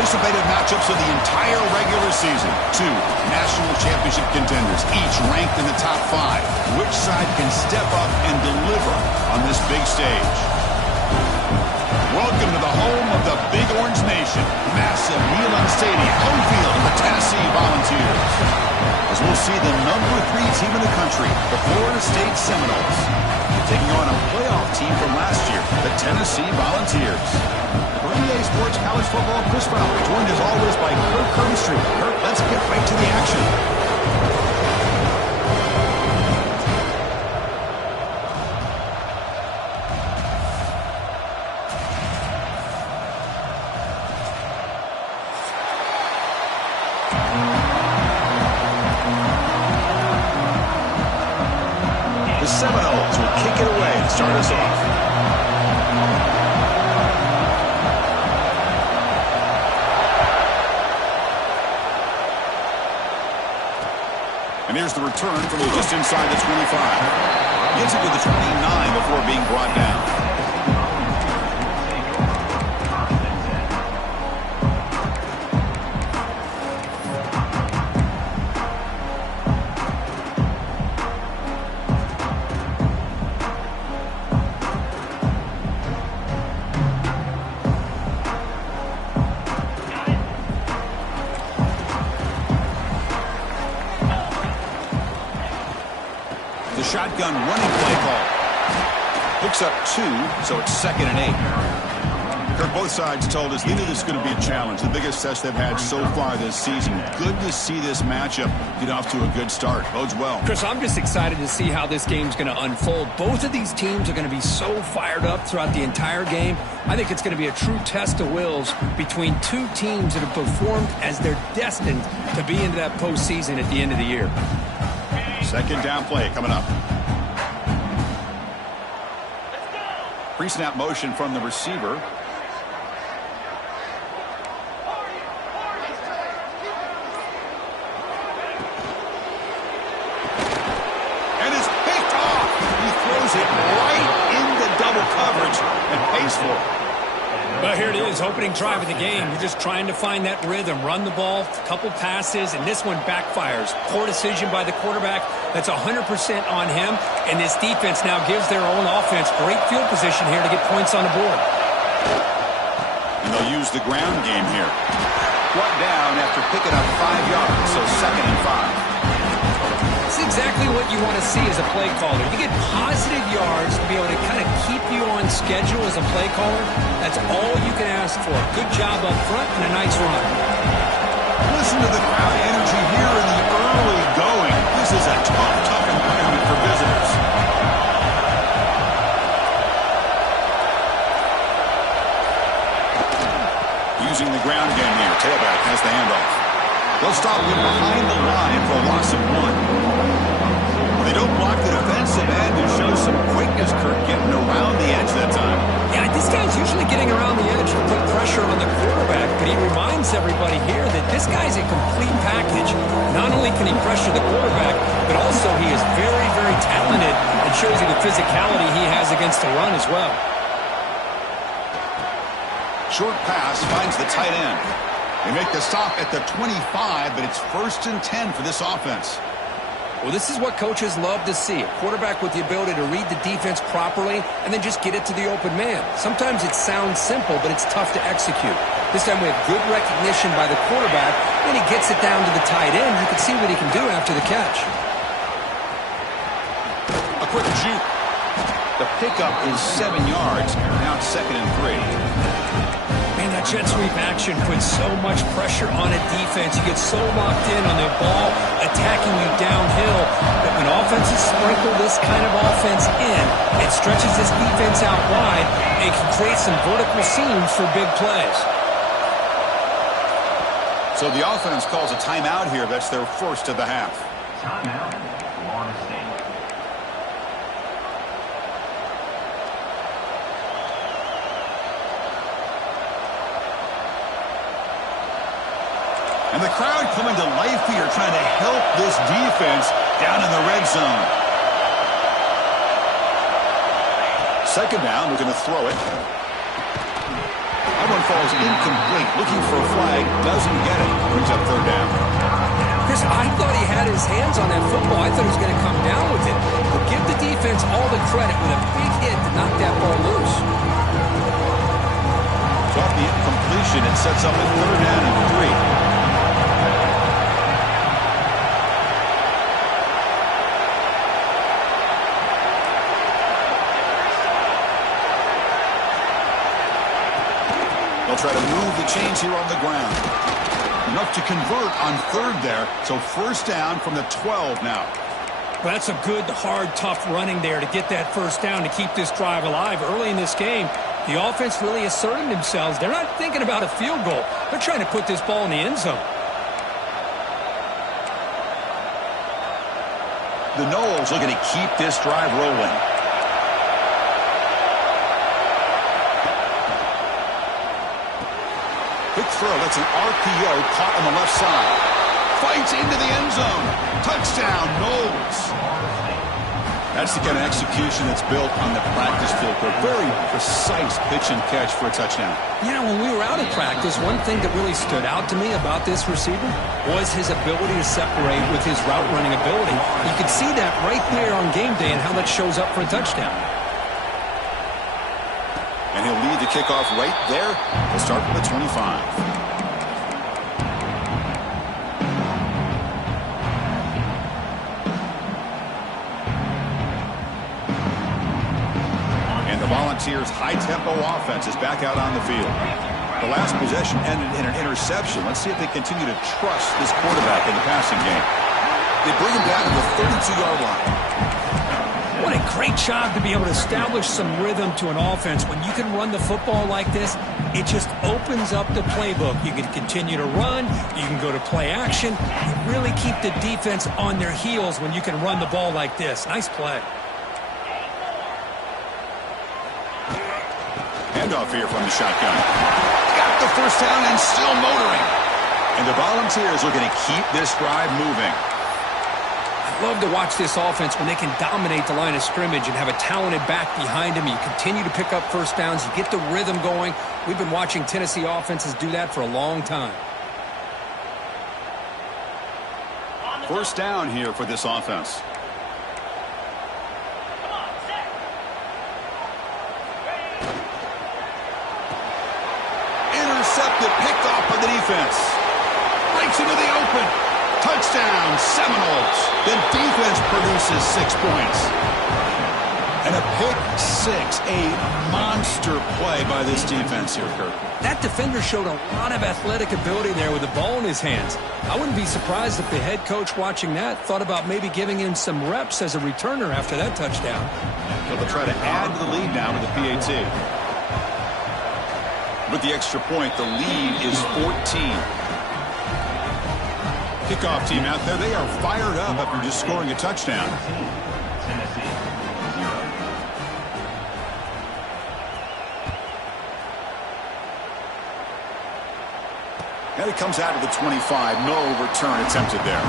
anticipated matchups of the entire regular season. Two national championship contenders, each ranked in the top 5. Which side can step up and deliver on this big stage? Welcome to the home of the Big Orange Nation. Massive Milan Stadium, home field of the Tennessee Volunteers. As we'll see the number 3 team in the country, the Florida State Seminoles, taking on a playoff team from last year, the Tennessee Volunteers. For EA Sports College Football, Chris Fowler, joined as always by Kirk Kirkstreet. Kirk, let's get right to the action. The Seminoles will kick it away to start us off. And here's the return from just inside the 25. Gets it to the 29 before being brought down. The shotgun running play call. Picks up 2, so it's 2nd and 8. Kirk, both sides told us they knew this was going to be a challenge, the biggest test they've had so far this season. Good to see this matchup get off to a good start. Bodes well. Chris, I'm just excited to see how this game's going to unfold. Both of these teams are going to be so fired up throughout the entire game. I think it's going to be a true test of wills between two teams that have performed as they're destined to be into that postseason at the end of the year. Second down play coming up. Pre-snap motion from the receiver. And it's picked off. He throws it right into double coverage and pays for it. Well, here it is, opening drive of the game. You're just trying to find that rhythm, run the ball, a couple passes, and this one backfires. Poor decision by the quarterback. That's 100% on him, and this defense now gives their own offense great field position here to get points on the board. And they'll use the ground game here. Brought down after picking up 5 yards, so 2nd and 5. It's exactly what you want to see as a play caller. You get positive yards to be able to kind of keep you on schedule as a play caller. That's all you can ask for. Good job up front and a nice run. Listen to the crowd energy here in the early going. This is a tough environment for visitors. Using the ground game here. Tailback has the handoff. They'll stop him behind the line for a loss of 1. They don't block the defensive end and show some quickness. Kirk getting around the edge that time. Yeah, this guy's usually getting around the edge to put pressure on the quarterback, but he reminds everybody here that this guy's a complete package. Not only can he pressure the quarterback, but also he is very, very talented and shows you the physicality he has against the run as well. Short pass finds the tight end. They make the stop at the 25, but it's 1st and 10 for this offense. Well, this is what coaches love to see. A quarterback with the ability to read the defense properly and then just get it to the open man. Sometimes it sounds simple, but it's tough to execute. This time we have good recognition by the quarterback, and he gets it down to the tight end. You can see what he can do after the catch. A quick juke. The pickup is 7 yards. Now it's 2nd and 3. Man, that jet sweep action puts so much pressure on a defense. You get so locked in on the ball attacking you downhill. But when offenses sprinkle this kind of offense in, it stretches this defense out wide and can create some vertical seams for big plays. So the offense calls a timeout here. That's their first of the half. Timeout, Florida State. And the crowd coming to life here, trying to help this defense down in the red zone. 2nd down, we're going to throw it. A one falls incomplete. Looking for a flag. Doesn't get it. Brings up third down. Chris, I thought he had his hands on that football. I thought he was going to come down with it. But give the defense all the credit with a big hit to knock that ball loose. So off the incompletion, it sets up a third down and 3. They'll try to move the chains here on the ground. Enough to convert on third there. So first down from the 12 now. Well, that's a good, hard, tough running there to get that first down to keep this drive alive. Early in this game, the offense really asserted themselves. They're not thinking about a field goal. They're trying to put this ball in the end zone. The Noles looking to keep this drive rolling. Quick throw. That's an RPO caught on the left side. Fights into the end zone. Touchdown, Noles. That's the kind of execution that's built on the practice field. A very precise pitch and catch for a touchdown. You know, when we were out of practice, one thing that really stood out to me about this receiver was his ability to separate with his route running ability. You could see that right there on game day and how that shows up for a touchdown. And he'll lead the kickoff right there. We'll start from the 25. Volunteers' high-tempo offense is back out on the field. The last possession ended in an interception. Let's see if they continue to trust this quarterback in the passing game. They bring him down to the 32-yard line. What a great job to be able to establish some rhythm to an offense. When you can run the football like this, it just opens up the playbook. You can continue to run. You can go to play action. You really keep the defense on their heels when you can run the ball like this. Nice play. Handoff here from the shotgun. Got the first down and still motoring. And the Volunteers looking to keep this drive moving. I love to watch this offense when they can dominate the line of scrimmage and have a talented back behind them. You continue to pick up first downs. You get the rhythm going. We've been watching Tennessee offenses do that for a long time. First down here for this offense. Intercepted, picked off by the defense. Breaks into the open. Touchdown, Seminoles. The defense produces 6 points. And a pick six, a monster play by this defense here, Kirk. That defender showed a lot of athletic ability there with the ball in his hands. I wouldn't be surprised if the head coach watching that thought about maybe giving him some reps as a returner after that touchdown. So they'll try to add to the lead now with the PAT. With the extra point, the lead is 14. Kickoff team out there, they are fired up after just scoring a touchdown. Tennessee, 0. And it comes out of the 25. No return attempted there.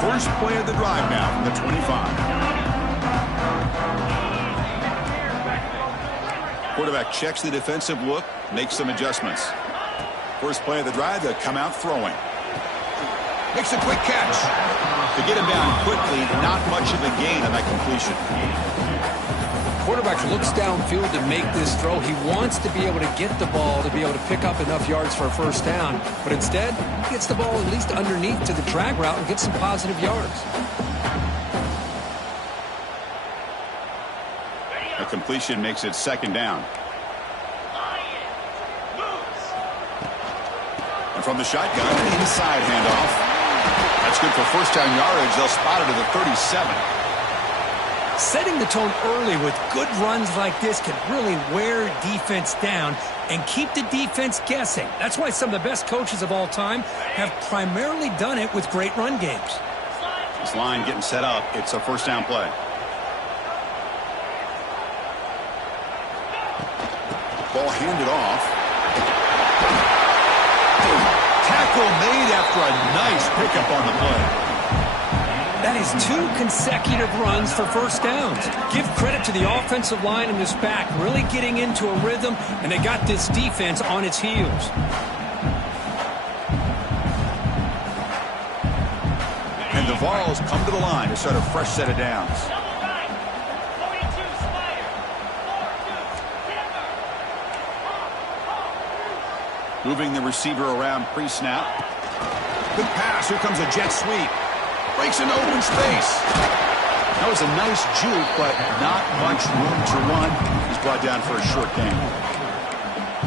First play of the drive now from the 25. Quarterback checks the defensive look, makes some adjustments. First play of the drive, they'll come out throwing. Makes a quick catch. To get him down quickly, not much of a gain on that completion. Quarterback looks downfield to make this throw. He wants to be able to get the ball to be able to pick up enough yards for a first down. But instead, he gets the ball at least underneath to the drag route and gets some positive yards. A completion makes it second down. And from the shotgun, an inside handoff. That's good for first down yardage. They'll spot it at the 37. Setting the tone early with good runs like this can really wear defense down and keep the defense guessing. That's why some of the best coaches of all time have primarily done it with great run games. This line getting set up. It's a first down play. Ball handed off. Tackle made after a nice pickup on the play. That is 2 consecutive runs for first downs. Give credit to the offensive line in this back, really getting into a rhythm, and they got this defense on its heels. And the Vols come to the line to start a fresh set of downs. Moving the receiver around pre-snap. Good pass. Here comes a jet sweep. Breaks into open space. That was a nice juke, but not much room to run. He's brought down for a short gain.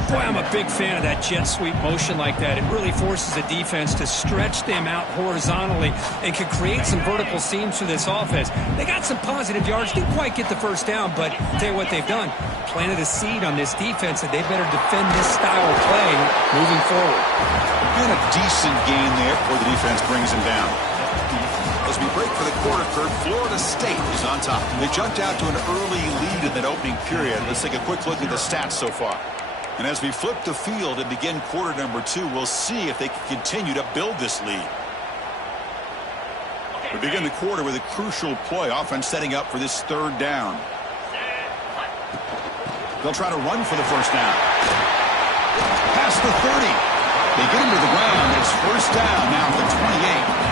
Boy, I'm a big fan of that jet sweep motion like that. It really forces the defense to stretch them out horizontally and can create some vertical seams for this offense. They got some positive yards. Didn't quite get the first down, but I'll tell you what they've done. Planted a seed on this defense that they better defend this style of play moving forward. And a decent gain there before the defense brings him down. As we break for the quarter third, Florida State is on top. They jumped out to an early lead in that opening period. Let's take a quick look at the stats so far. And as we flip the field and begin quarter number 2, we'll see if they can continue to build this lead. We begin the quarter with a crucial play. Offense setting up for this third down. They'll try to run for the first down. Past the 30. They get him to the ground. It's first down now at the 28.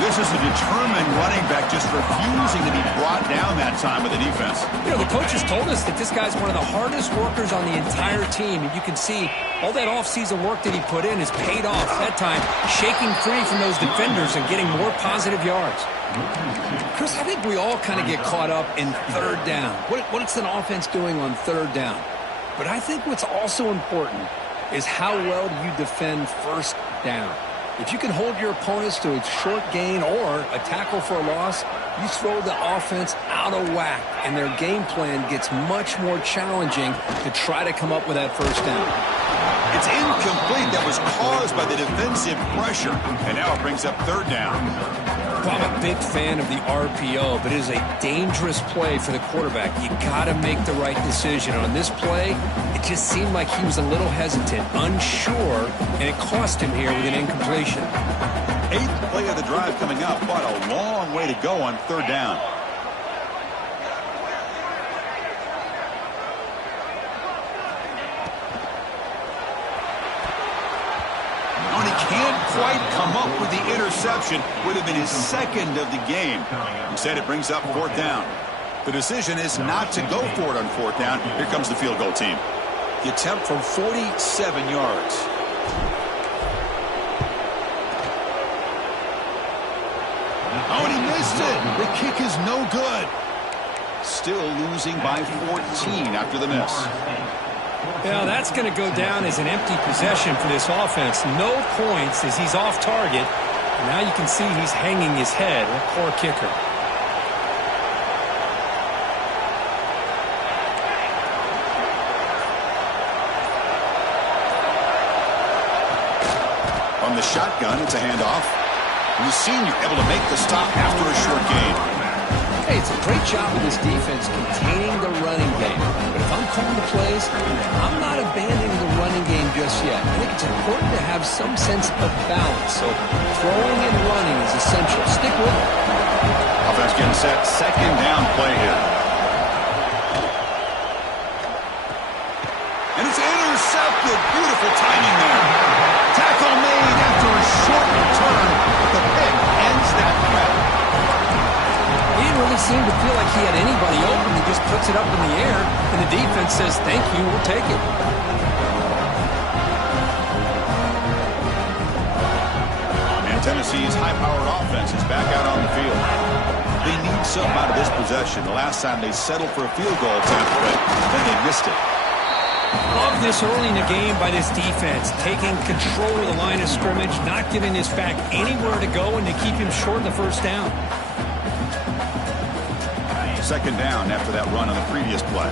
This is a determined running back just refusing to be brought down that time with the defense. You know, the coaches told us that this guy's one of the hardest workers on the entire team. And you can see all that offseason work that he put in has paid off. That time, shaking free from those defenders and getting more positive yards. Chris, I think we all kind of get caught up in third down. What's an offense doing on third down? But I think what's also important is how well do you defend first down. If you can hold your opponents to a short gain or a tackle for a loss, you throw the offense out of whack, and their game plan gets much more challenging to try to come up with that first down. It's incomplete. That was caused by the defensive pressure, and now it brings up third down. Well, I'm a big fan of the RPO, but it is a dangerous play for the quarterback. You got to make the right decision. On this play, it just seemed like he was a little hesitant, unsure, and it cost him here with an incompletion. 8th play of the drive coming up, but a long way to go on third down. And he can't quite come up with the interception. Would have been his second of the game. Instead, it brings up fourth down. The decision is not to go for it on fourth down. Here comes the field goal team. The attempt from 47 yards. Oh, and he missed it. The kick is no good. Still losing by 14 after the miss. Well, that's going to go down as an empty possession for this offense. No points as he's off target. And now you can see he's hanging his head. A poor kicker. On the shotgun, it's a handoff. And the senior able to make the stop after a short gain. Hey, it's a great job of this defense containing the running game. But if I'm calling the plays, I'm not abandoning the running game just yet. I think it's important to have some sense of balance. So throwing and running is essential. Stick with it. Offense getting set. Second down play here. And it's intercepted. Beautiful timing there. Tackle made after a short return. But the pick ends that threat. He didn't really seem to feel like he had anybody open. He just puts it up in the air, and the defense says, thank you, we'll take it. And Tennessee's high-powered offense is back out on the field. They need something out of this possession. The last time they settled for a field goal attempt, but then they missed it. Love this early in the game by this defense, taking control of the line of scrimmage, not giving this back anywhere to go, and to keep him short of the first down. Second down after that run on the previous play.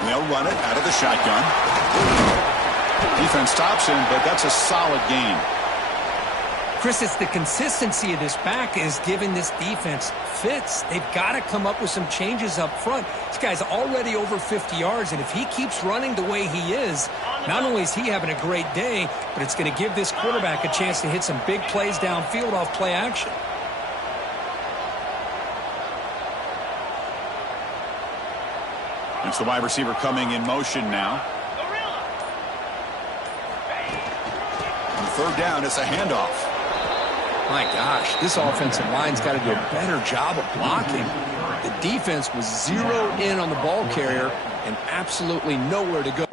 And they'll run it out of the shotgun. Defense stops him, but that's a solid gain. Chris, it's the consistency of this back is giving this defense fits. They've got to come up with some changes up front. This guy's already over 50 yards, and if he keeps running the way he is, not only is he having a great day, but it's going to give this quarterback a chance to hit some big plays downfield off play action. It's the wide receiver coming in motion now. On third down, it's a handoff. My gosh, this offensive line's got to do a better job of blocking. The defense was zeroed in on the ball carrier and absolutely nowhere to go.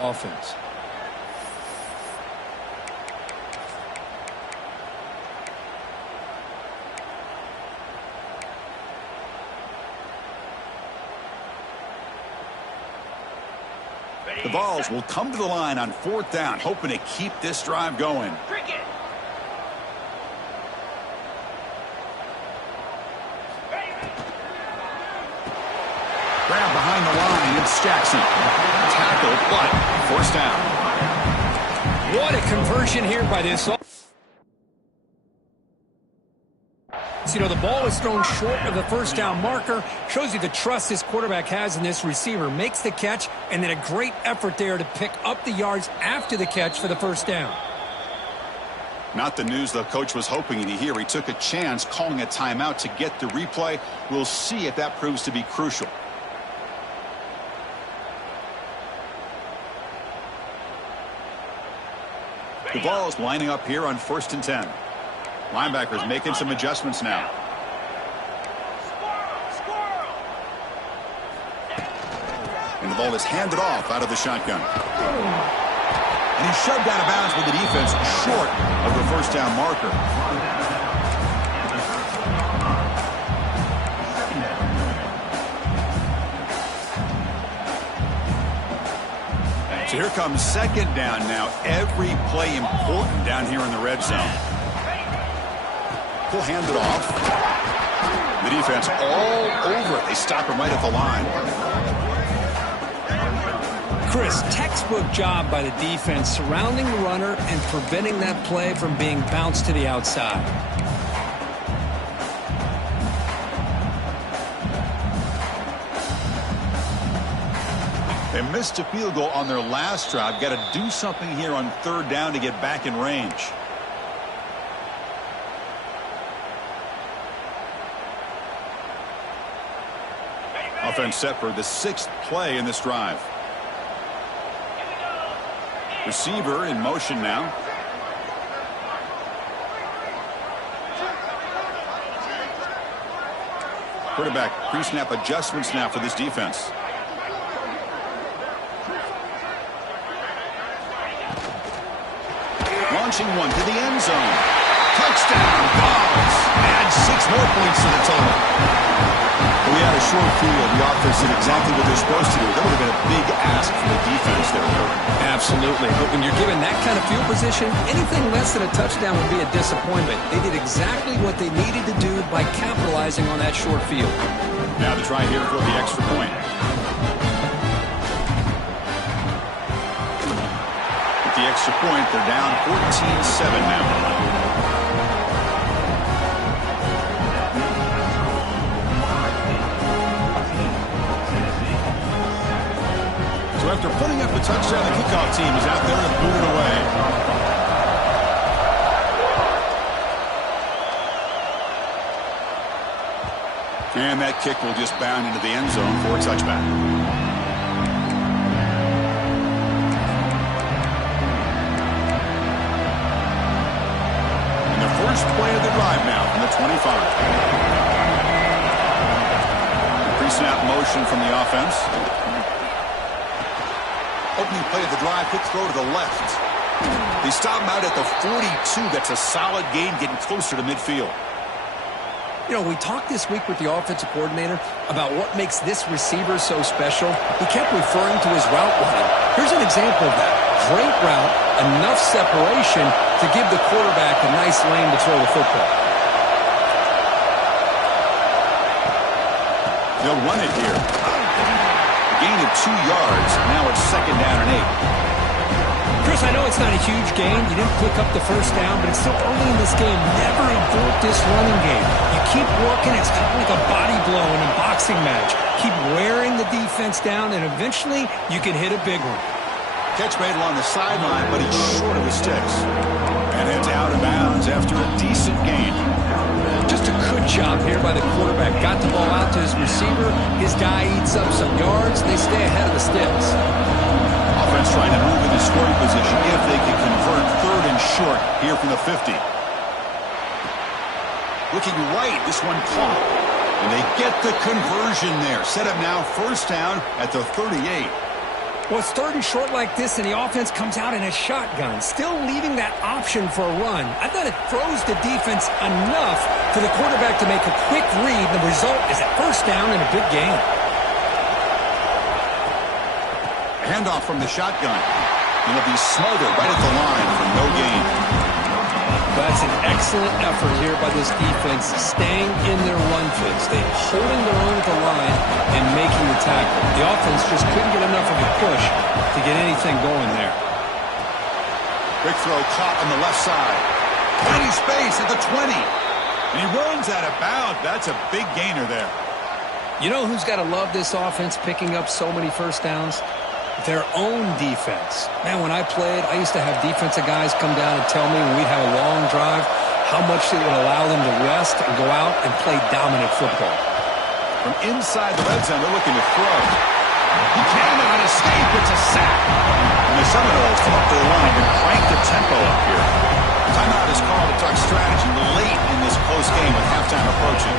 Offense. The Vols will come to the line on fourth down, hoping to keep this drive going. Grab behind the line, it's Jackson. Tackle, but forced down. What a conversion here by this. You know, the ball is thrown short of the first down marker. Shows you the trust this quarterback has in this receiver. Makes the catch, and then a great effort there to pick up the yards after the catch for the first down. Not the news the coach was hoping to hear. He took a chance calling a timeout to get the replay. We'll see if that proves to be crucial. The Vols lining up here on 1st and 10. Linebackers making some adjustments now. And the ball is handed off out of the shotgun. And he's shoved out of bounds with the defense short of the first down marker. So here comes second down now. Every play important down here in the red zone. He'll hand it off. The defense all over it. They stop him right at the line. Chris, textbook job by the defense surrounding the runner and preventing that play from being bounced to the outside. They missed a field goal on their last drive. Got to do something here on third down to get back in range. Offense set for the 6th play in this drive. Receiver in motion now. Quarterback pre-snap adjustments now for this defense. Launching one to the end zone. Touchdown, Vols. Add 6 more points to the total. We had a short field. The offense did exactly what they're supposed to do. That would have been a big ask from the defense there. Absolutely. But when you're given that kind of field position, anything less than a touchdown would be a disappointment. They did exactly what they needed to do by capitalizing on that short field. Now the try here for the extra point. With the extra point, they're down 14-7 now. So after putting up a touchdown, the kickoff team is out there to boot it away. And that kick will just bound into the end zone for a touchback. And the first play of the drive now from the 25. Pre-snap motion from the offense. Opening play of the drive, quick throw to the left. They stop him out at the 42. That's a solid gain, getting closer to midfield. You know, we talked this week with the offensive coordinator about what makes this receiver so special. He kept referring to his route running. Here's an example of that. Great route, enough separation to give the quarterback a nice lane to throw the football. They'll run it here. Gain of 2 yards. Now it's 2nd down and 8. Chris, I know it's not a huge gain. You didn't pick up the first down, but it's still early in this game. Never abort this running game. You keep working. It's kind of like a body blow in a boxing match. Keep wearing the defense down, and eventually you can hit a big one. Catch made along the sideline, but he's short of his sticks. And it's out of bounds after a decent gain. Just a good job here by the quarterback. Got the ball out to his receiver. His guy eats up some yards. They stay ahead of the sticks. Offense trying to move in the scoring position if they can convert 3rd and short here from the 50. Looking right, this one caught. And they get the conversion there. Set up now 1st down at the 38. Well, it's 3rd and short like this, and the offense comes out in a shotgun, still leaving that option for a run. I thought it throws the defense enough for the quarterback to make a quick read. The result is a 1st down and a big gain. Handoff from the shotgun. It'll be smothered right at the line for no gain. That's an excellent effort here by this defense, staying in their run fits. They holding their own at the line and making the tackle. The offense just couldn't get enough of a push to get anything going there. Quick throw caught on the left side. Plenty space at the 20. And he runs out of bounds. That's a big gainer there. You know who's got to love this offense picking up so many 1st downs? Their own defense. Man, when I played, I used to have defensive guys come down and tell me when we'd have a long drive how much it would allow them to rest and go out and play dominant football. From inside the red zone, they're looking to throw. He cannot escape. It's a sack. And the Seminoles come up to the line to crank the tempo up here. Timeout is called to talk strategy late in this close game with halftime approaching.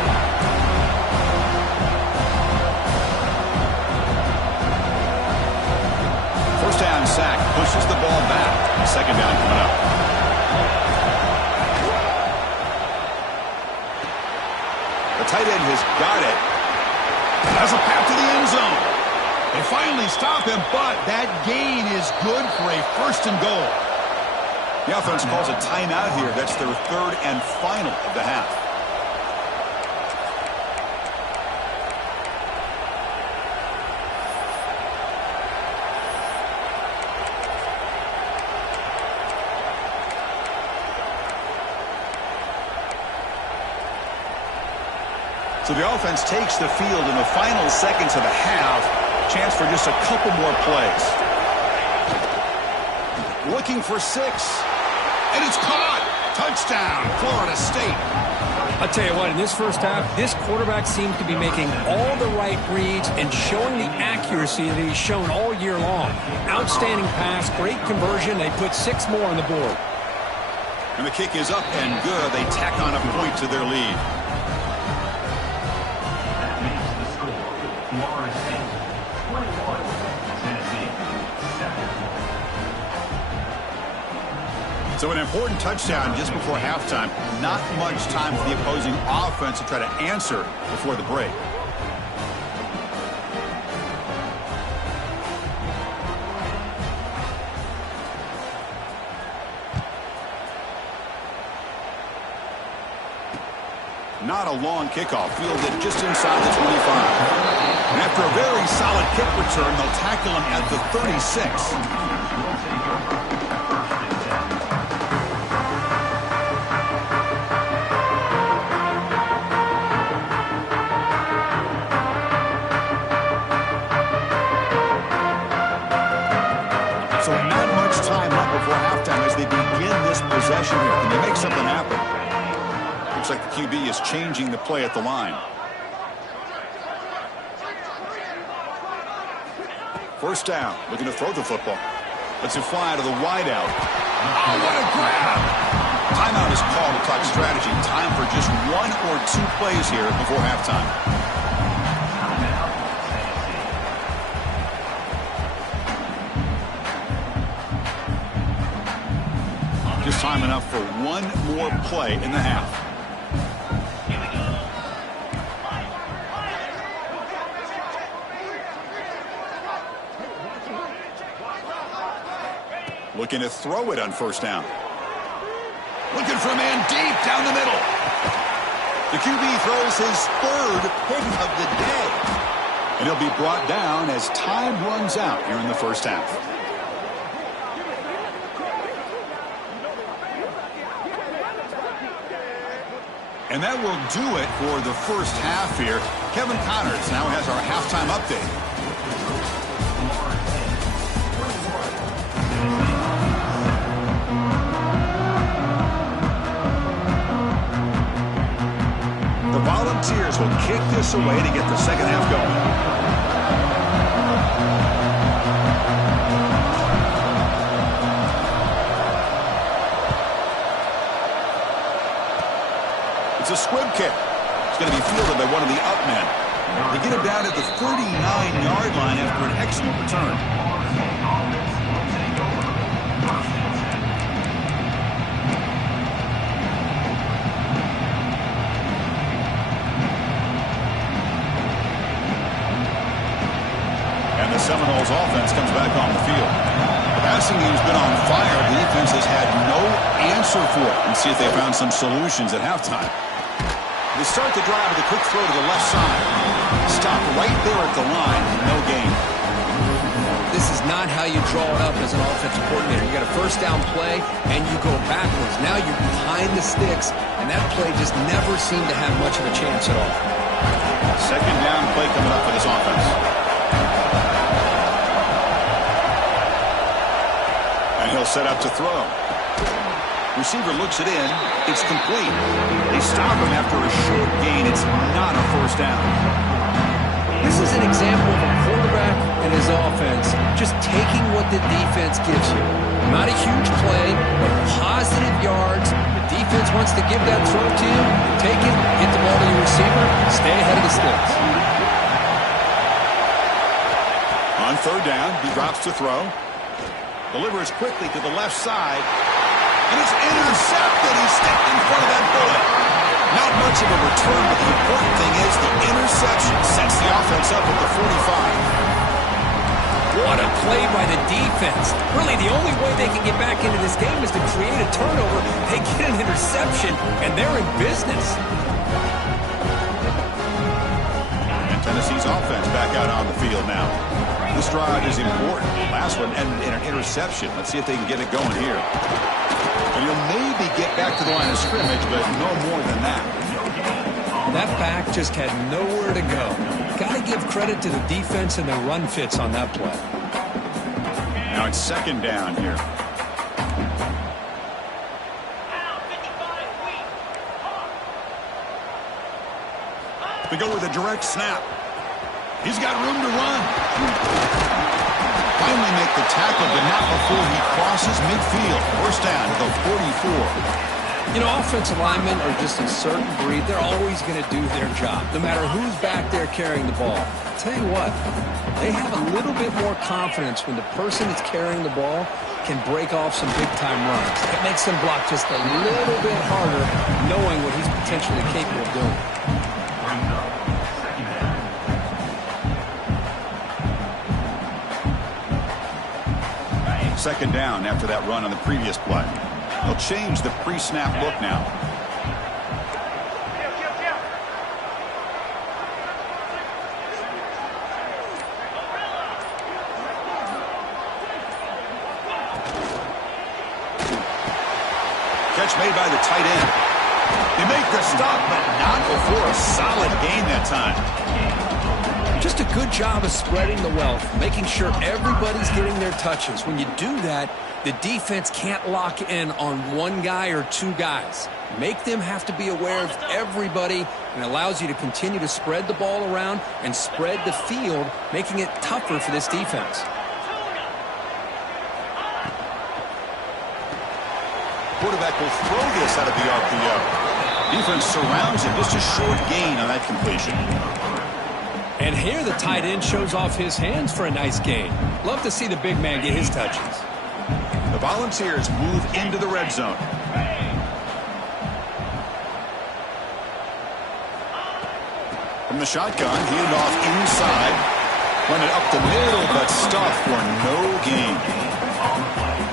First down sack, pushes the ball back. 2nd down coming up. The tight end has got it. Has a path to the end zone. They finally stop him, but that gain is good for a 1st and goal. The offense calls a timeout here. That's their 3rd and final of the half. So the offense takes the field in the final seconds of the half. Chance for just a couple more plays. Looking for 6. And it's caught. Touchdown, Florida State. I'll tell you what, in this first half, this quarterback seems to be making all the right reads and showing the accuracy that he's shown all year long. Outstanding pass, great conversion. They put 6 more on the board. And the kick is up and good. They tack on a point to their lead. So an important touchdown just before halftime. Not much time for the opposing offense to try to answer before the break. Not a long kickoff, fielded just inside the 25. And after a very solid kick return, they'll tackle him at the 36. So not much time left before halftime as they begin this possession here. Can they make something happen? Looks like the QB is changing the play at the line. First down, looking to throw the football. Lets it fly to the wideout. Oh, what a grab! Timeout is called to talk strategy. Time for just 1 or 2 plays here before halftime. time enough for one more play in the half. Looking to throw it on first down. Looking for a man deep down the middle. The QB throws his third pick of the day. And he'll be brought down as time runs out here in the first half. And that will do it for the first half here. Kevin Connors now has our halftime update. The Volunteers will kick this away to get the second half going. It's a squib kick. It's going to be fielded by one of the up men. They get it down at the 39-yard line after an excellent return. And the Seminoles offense comes back on the field. The passing game's been on fire. The defense has had no answer for it. Let's see if they found some solutions at halftime. They start the drive with a quick throw to the left side. Stop right there at the line. No gain. This is not how you draw it up as an offensive coordinator. You got a first down play, and you go backwards. Now you're behind the sticks, and that play just never seemed to have much of a chance at all. Second down play coming up for this offense. And he'll set up to throw. Receiver looks it in. It's complete. They stop him after a short gain. It's not a first down. This is an example of a quarterback and his offense just taking what the defense gives you. Not a huge play, but positive yards. The defense wants to give that throw to you. You take it, get the ball to your receiver, stay ahead of the sticks. On third down, he drops to throw. Delivers quickly to the left side. And it's intercepted. He stepped in front of that bullet. Not much of a return, but the important thing is the interception sets the offense up at the 45. What a play by the defense. Really, the only way they can get back into this game is to create a turnover. They get an interception, and they're in business. And Tennessee's offense back out on the field now. This drive is important. Last one ended in an interception. Let's see if they can get it going here. And you'll maybe get back to the line of scrimmage, but no more than that. That back just had nowhere to go. Got to give credit to the defense and their run fits on that play. Now it's second down here. They go with a direct snap. He's got room to run. Finally make the tackle, but not before he crosses midfield. First down at the 44. You know, offensive linemen are just a certain breed. They're always going to do their job, no matter who's back there carrying the ball. I'll tell you what, they have a little bit more confidence when the person that's carrying the ball can break off some big-time runs. It makes them block just a little bit harder, knowing what he's potentially capable of doing. Second down after that run on the previous play. They'll change the pre-snap look now. Catch made by the tight end. They make the stop, but not before a solid gain that time. Just a good job of spreading the wealth, making sure everybody's getting their touches. When you do that, the defense can't lock in on one guy or two guys. Make them have to be aware of everybody, and allows you to continue to spread the ball around and spread the field, making it tougher for this defense. Quarterback will throw this out of the RPO. Defense surrounds him. Just a short gain on that completion. And here the tight end shows off his hands for a nice gain. Love to see the big man get his touches. The Volunteers move into the red zone. the shotgun. Hand off inside. Run it up the middle, but stuffed for no gain.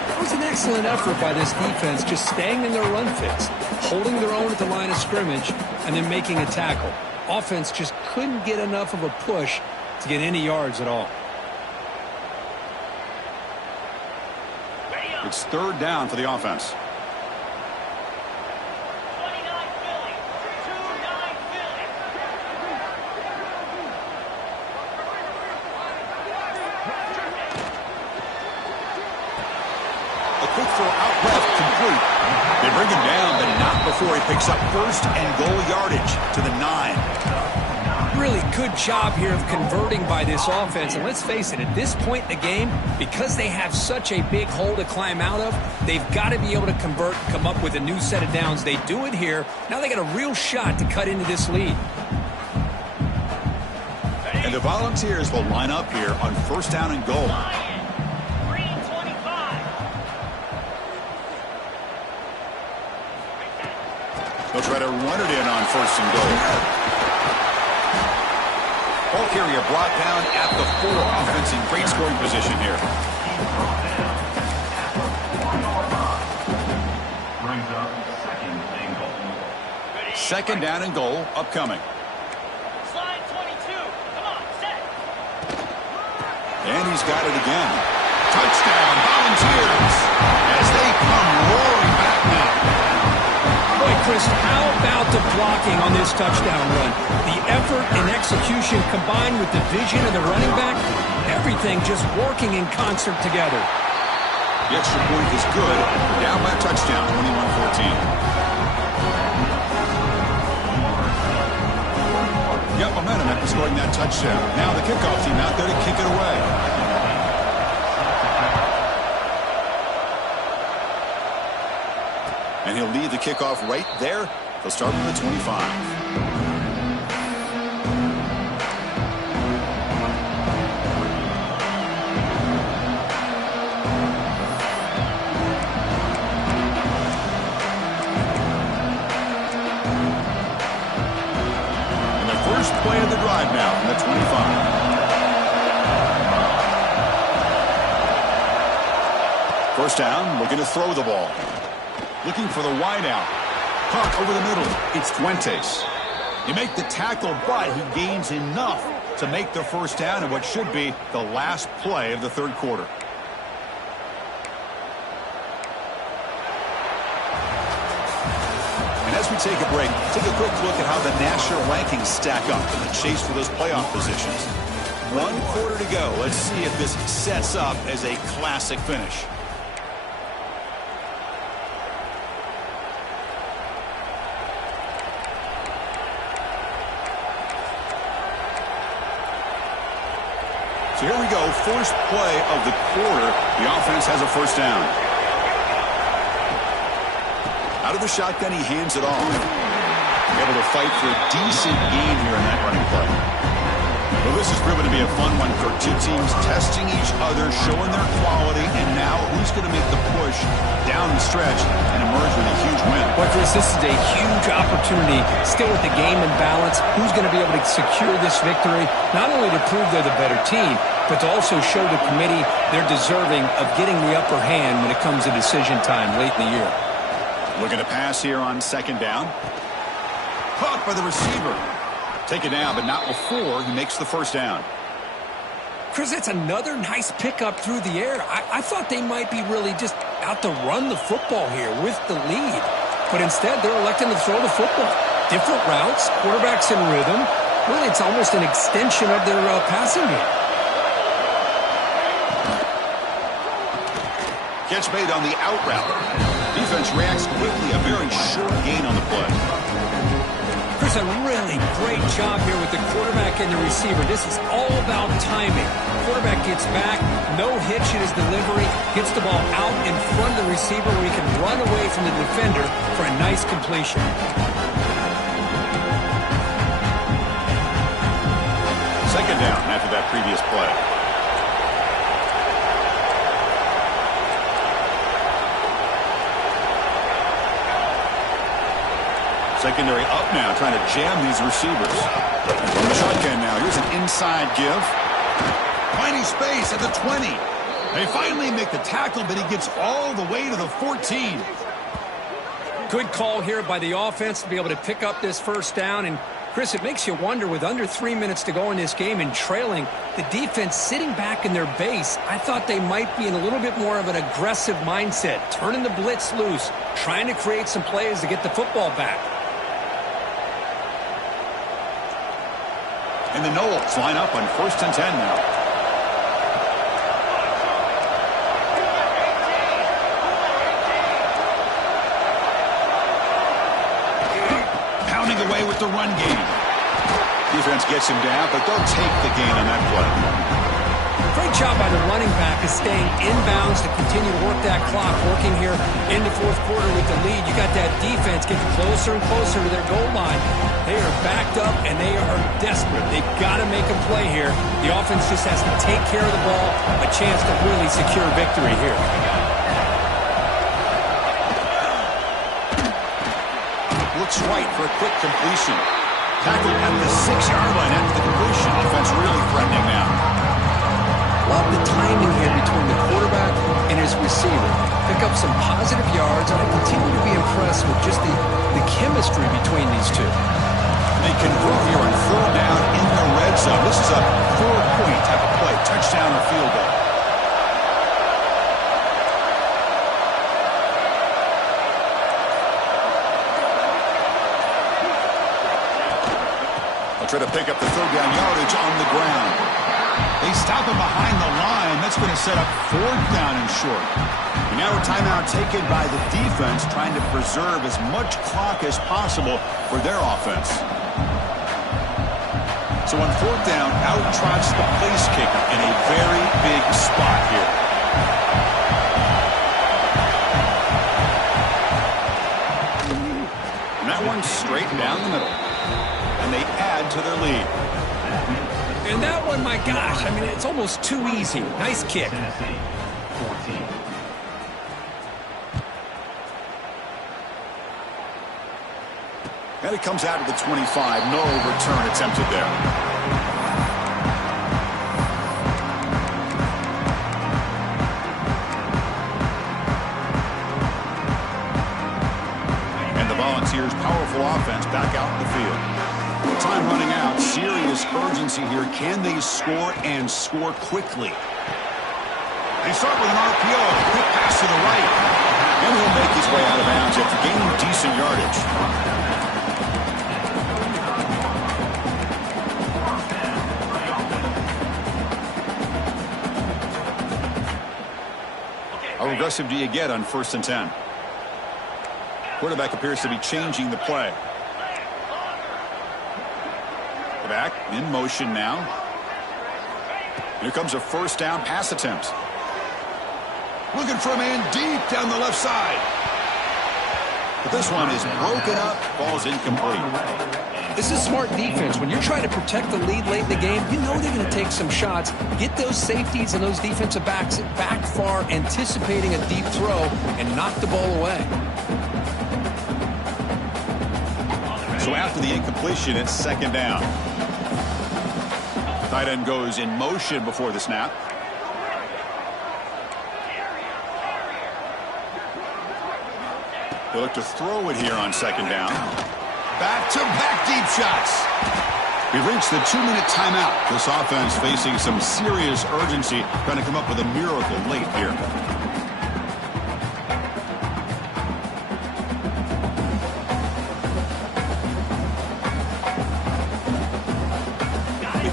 That was an excellent effort by this defense, just staying in their run fits, holding their own at the line of scrimmage, and then making a tackle. Offense just couldn't get enough of a push to get any yards at all. It's third down for the offense. Quick throw out left, complete. They bring him down, but not before he picks up first and goal yardage to the 9. Really good job here of converting by this offense. And let's face it, at this point in the game, because they have such a big hole to climb out of, they've got to be able to convert, come up with a new set of downs. They do it here. Now they got a real shot to cut into this lead. And the Volunteers will line up here on first down and goal. They'll try to run it in on first and goal. Ball carrier brought down at the 4. Offense in great scoring position here. Brings up second and goal. Second down and goal upcoming. Slide 22. Come on, set. And he's got it again. Touchdown, Volunteers, as they come roaring back now. Boy, Chris, how about the blocking on this touchdown run? The effort and execution combined with the vision of the running back, everything just working in concert together. The extra point is good. Down by a touchdown, 21-14. Yep, momentum after scoring that touchdown. Now the kickoff team out there to kick it away. And he'll lead the kickoff right there. He'll start with the 25. First play of the drive now from the 25. First down, looking to throw the ball. Looking for the wideout. Puck over the middle. It's Fuentes. He make the tackle, but he gains enough to make the first down in what should be the last play of the third quarter. And as we take a break, take a quick look at how the national rankings stack up in the chase for those playoff positions. 1 quarter to go. Let's see if this sets up as a classic finish. So here we go, first play of the quarter. The offense has a first down. Out of the shotgun, he hands it off. Able to fight for a decent gain here in that running play. Well, this has proven to be a fun one for two teams testing each other, showing their quality, and now who's going to make the push down the stretch and emerge with a huge win. Well, Chris, this is a huge opportunity. Still with the game in balance, who's going to be able to secure this victory, not only to prove they're the better team, but to also show the committee they're deserving of getting the upper hand when it comes to decision time late in the year. Looking to pass here on second down. Caught by the receiver. Taken down, but not before he makes the first down. Chris, that's another nice pickup through the air. I thought they might be really just out to run the football here with the lead. But instead, they're electing to throw the football. Different routes, quarterbacks in rhythm. Really, it's almost an extension of their passing game. Catch made on the out route. Defense reacts quickly. A very short gain on the play. Chris, a really great job here with the quarterback and the receiver. This is all about timing. Quarterback gets back, no hitch in his delivery, gets the ball out in front of the receiver where he can run away from the defender for a nice completion. Second down after that previous play. Secondary up now, trying to jam these receivers. From the shotgun now. Here's an inside give. Finding space at the 20. They finally make the tackle, but he gets all the way to the 14. Good call here by the offense to be able to pick up this first down. And, Chris, it makes you wonder, with under 3 minutes to go in this game and trailing, the defense sitting back in their base, I thought they might be in a little bit more of an aggressive mindset, turning the blitz loose, trying to create some plays to get the football back. And the Knowles line up on 1st and 10 now. Away with the run game. Defense gets him down, but they'll take the gain on that play. Great job by the running back of staying inbounds to continue to work that clock, working here in the 4th quarter with the lead. You got that defense getting closer and closer to their goal line. They are backed up, and they are desperate. They've got to make a play here. The offense just has to take care of the ball, a chance to really secure victory here. Looks right for a quick completion. Tackled at the 6-yard line after the completion. Offense really threatening now. Love the timing here between the quarterback and his receiver. Pick up some positive yards, and I continue to be impressed with just the chemistry between these two. They convert here on 4th down in the red zone. This is a 4-point type of play. Touchdown or field goal. Try to pick up the 3rd down yardage on the ground. They stop him behind the line. That's going to set up 4th down and short. And now a timeout taken by the defense, trying to preserve as much clock as possible for their offense. So on 4th down, out trots the place kicker in a very big spot here. And that one's straight down the middle. And they add to their lead. And that one, my gosh, I mean, it's almost too easy. Nice kick. And it comes out to the 25. No return attempted there. And the Volunteers' powerful offense back out in the field. Time running out. Serious urgency here. Can they score and score quickly? They start with an RPO. Quick pass to the right. And he'll make his way out of bounds after gaining decent yardage. How aggressive do you get on 1st and 10? Quarterback appears to be changing the play. Back in motion now. Here comes a 1st down pass attempt. Looking for a man deep down the left side. But this one is broken up, falls incomplete. This is smart defense. When you're trying to protect the lead late in the game, you know they're going to take some shots. Get those safeties and those defensive backs back far, anticipating a deep throw, and knock the ball away. So after the incompletion, it's 2nd down. Tight end goes in motion before the snap. They look to throw it here on 2nd down. Back-to-back deep shots. We've reached the 2-minute timeout. This offense facing some serious urgency, trying to come up with a miracle late here.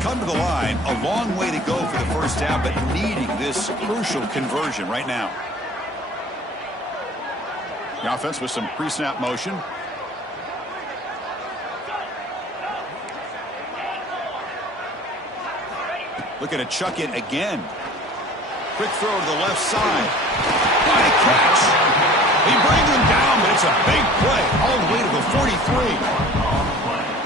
Come to the line, a long way to go for the 1st down, but needing this crucial conversion right now. The offense with some pre-snap motion. Looking to chuck it again. Quick throw to the left side. What a catch! He brings him down, but it's a big play all the way to the 43.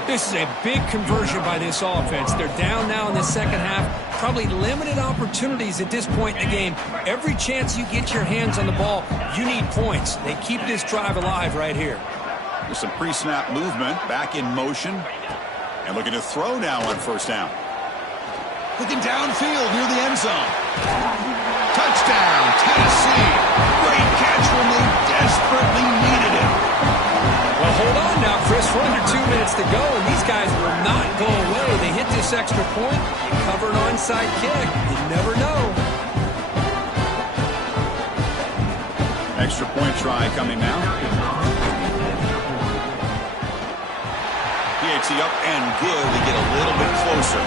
This is a big conversion by this offense. They're down now in the 2nd half. Probably limited opportunities at this point in the game. Every chance you get your hands on the ball, you need points. They keep this drive alive right here. With some pre-snap movement, back in motion. And looking to throw now on first down. Looking downfield near the end zone. Touchdown, Tennessee. Great catch when they desperately needed it. Well, hold on now, Chris. We're under 2 minutes to go, and these guys will not go away. They hit this extra point. You cover an onside kick. You never know. Extra point try coming now. PAT up and good. They get a little bit closer.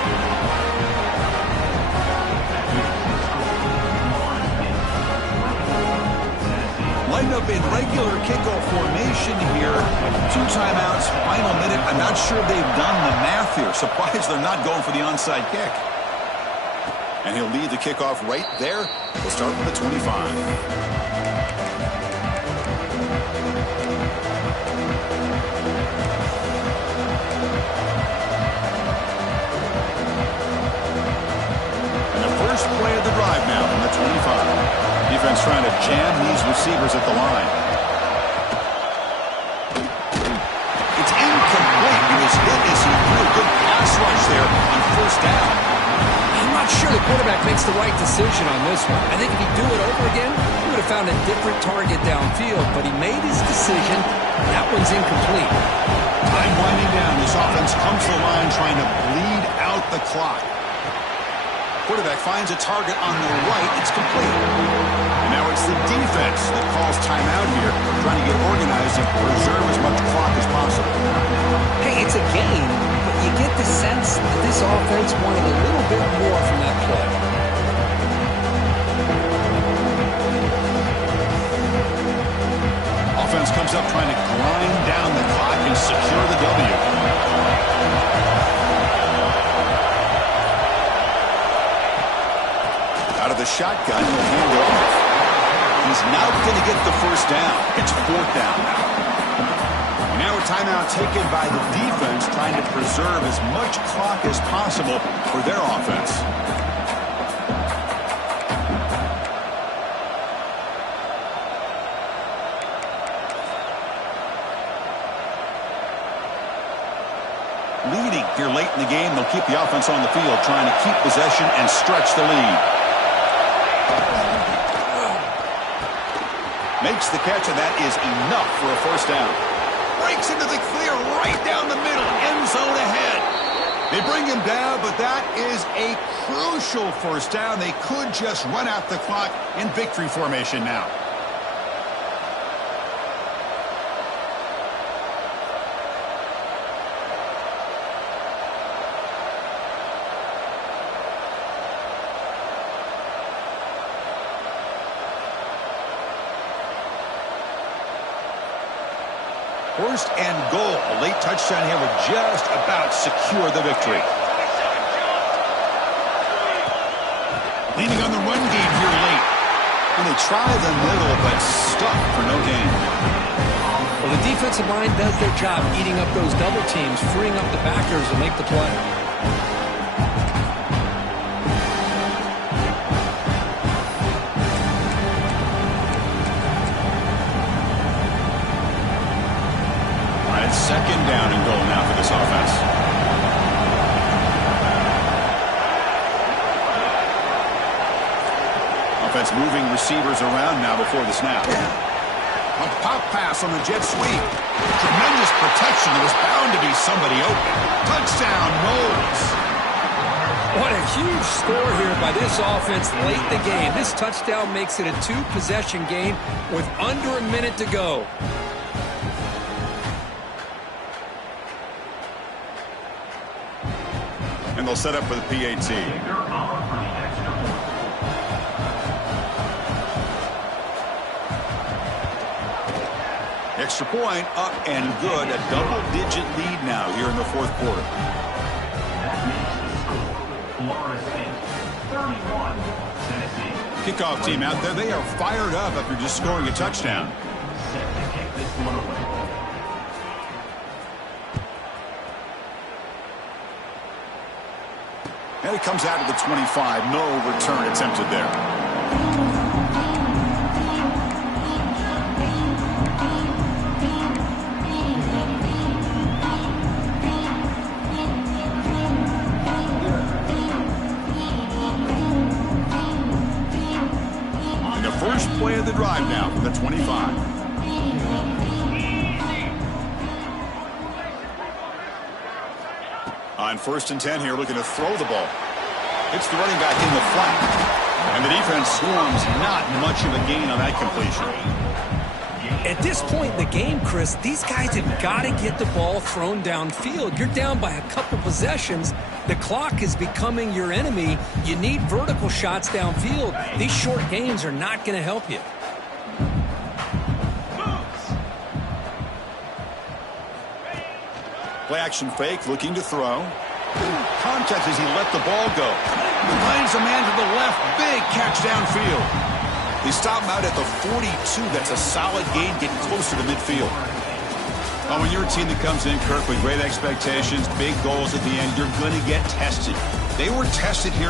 Lined up in regular kickoff formation here. 2 timeouts, final minute. I'm not sure they've done the math here. Surprised they're not going for the onside kick. And he'll lead the kickoff right there. We'll start with the 25. First play of the drive now from the 25. Defense trying to jam these receivers at the line. It's incomplete. He was hit as he threw a good pass rush there on first down. I'm not sure the quarterback makes the right decision on this one. I think if he'd do it over again, he would have found a different target downfield, but he made his decision. That one's incomplete. Time winding down. This offense comes to the line trying to bleed out the clock. Quarterback finds a target on the right. It's complete. And now it's the defense that calls timeout here, trying to get organized and preserve as much clock as possible. Hey, it's a game, but you get the sense that this offense wanted a little bit more from that play. Offense comes up trying to grind down the clock and secure the W. Out of the shotgun, he'll hand it off. He's now going to get the first down. It's 4th down. And now a timeout taken by the defense, trying to preserve as much clock as possible for their offense. Leading here late in the game, they'll keep the offense on the field, trying to keep possession and stretch the lead. Makes the catch, and that is enough for a first down. Breaks into the clear right down the middle. End zone ahead. They bring him down, but that is a crucial first down. They could just run out the clock in victory formation now. First and goal. A late touchdown here would just about secure the victory. Leaning on the run game here late. And they try the middle, but stuck for no gain. Well, the defensive line does their job eating up those double teams, freeing up the backers to make the play. Second down and goal now for this offense. Offense moving receivers around now before the snap. A pop pass on the jet sweep. Tremendous protection. There was bound to be somebody open. Touchdown, Knowles. What a huge score here by this offense late in the game. This touchdown makes it a 2-possession game with under a minute to go. And they'll set up for the PAT. Extra point up and good. A double-digit lead now here in the 4th quarter. That makes the score Florida State 31, Tennessee. Kickoff team out there. They are fired up after just scoring a touchdown. Set to kick this one away. And it comes out of the 25. No return attempted there. First play of the drive now for the 25. On 1st and 10 here, looking to throw the ball. It's the running back in the flat. And the defense swarms, not much of a gain on that completion. At this point in the game, Chris, these guys have got to get the ball thrown downfield. You're down by a couple possessions. The clock is becoming your enemy. You need vertical shots downfield. These short gains are not going to help you. Play action fake, looking to throw. Contact as he let the ball go. Finds a man to the left. Big catch downfield. They stop him out at the 42. That's a solid gain, getting closer to midfield. Well, when you're a team that comes in, Kirk, with great expectations, big goals at the end, you're going to get tested. They were tested here.